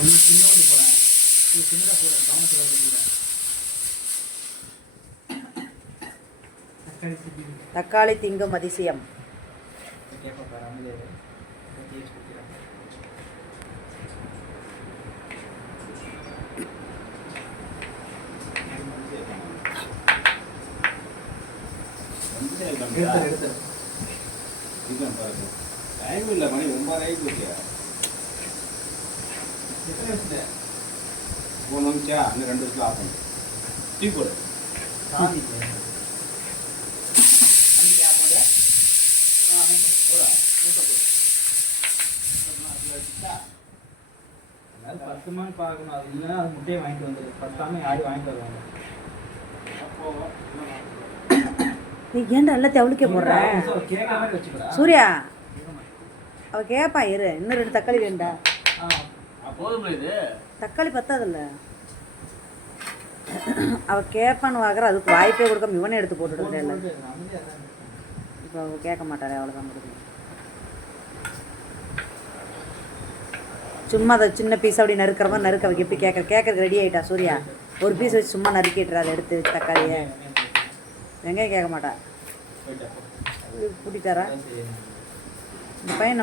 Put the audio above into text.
ஒன்று சின்னோண்டு போகிறேன், சின்னதாக போகிறேன், கவனத்தில் வருது. தக்காளி திங்கும் அதிசயம். டைம் இல்லை, மணி 9 ஆகிடுச்சு. ஒரு நிமிஷம் இன்னும் 2 நிமிஷம் ஆகும். டீ போடு. பத்துமான்னு பார்க்கணும். அது இல்லைன்னா அது முட்டையை வாங்கிட்டு வந்துடு. பத்தாமல் யாரும் வாங்கிட்டு வருவாங்க. நீ ஏன்டா எல்லாத்தையும் அவளுக்கே போடுற? சூர்யா அவ கேப்பா, இரு இன்னும் 2 தக்காளி வேண்டா. போதும், இது தக்காளி பத்தாதில்ல. அவ கேட்பான்னு வாக்குற, அதுக்கு வாய்ப்பே கொடுக்காம இவனே எடுத்து போட்டுட்டு இல்லை. இப்போ அவ கேட்க மாட்டாளே, அவ்வளோதான் கொடுக்கணும். சும்மா அதை சின்ன பீஸ் அப்படி நறுக்கிற மாதிரி நறுக்க, அவருக்கு எப்படி கேட்கறதுக்கு ரெடி ஆகிட்டா சூர்யா. ஒரு பீஸ் வச்சு சும்மா நறுக்கிட்டுறா, அதை எடுத்து வச்சு தக்காளியை. வெங்காயம் கேட்க மாட்டா, கூட்டிட்டாரா இந்த பையன்.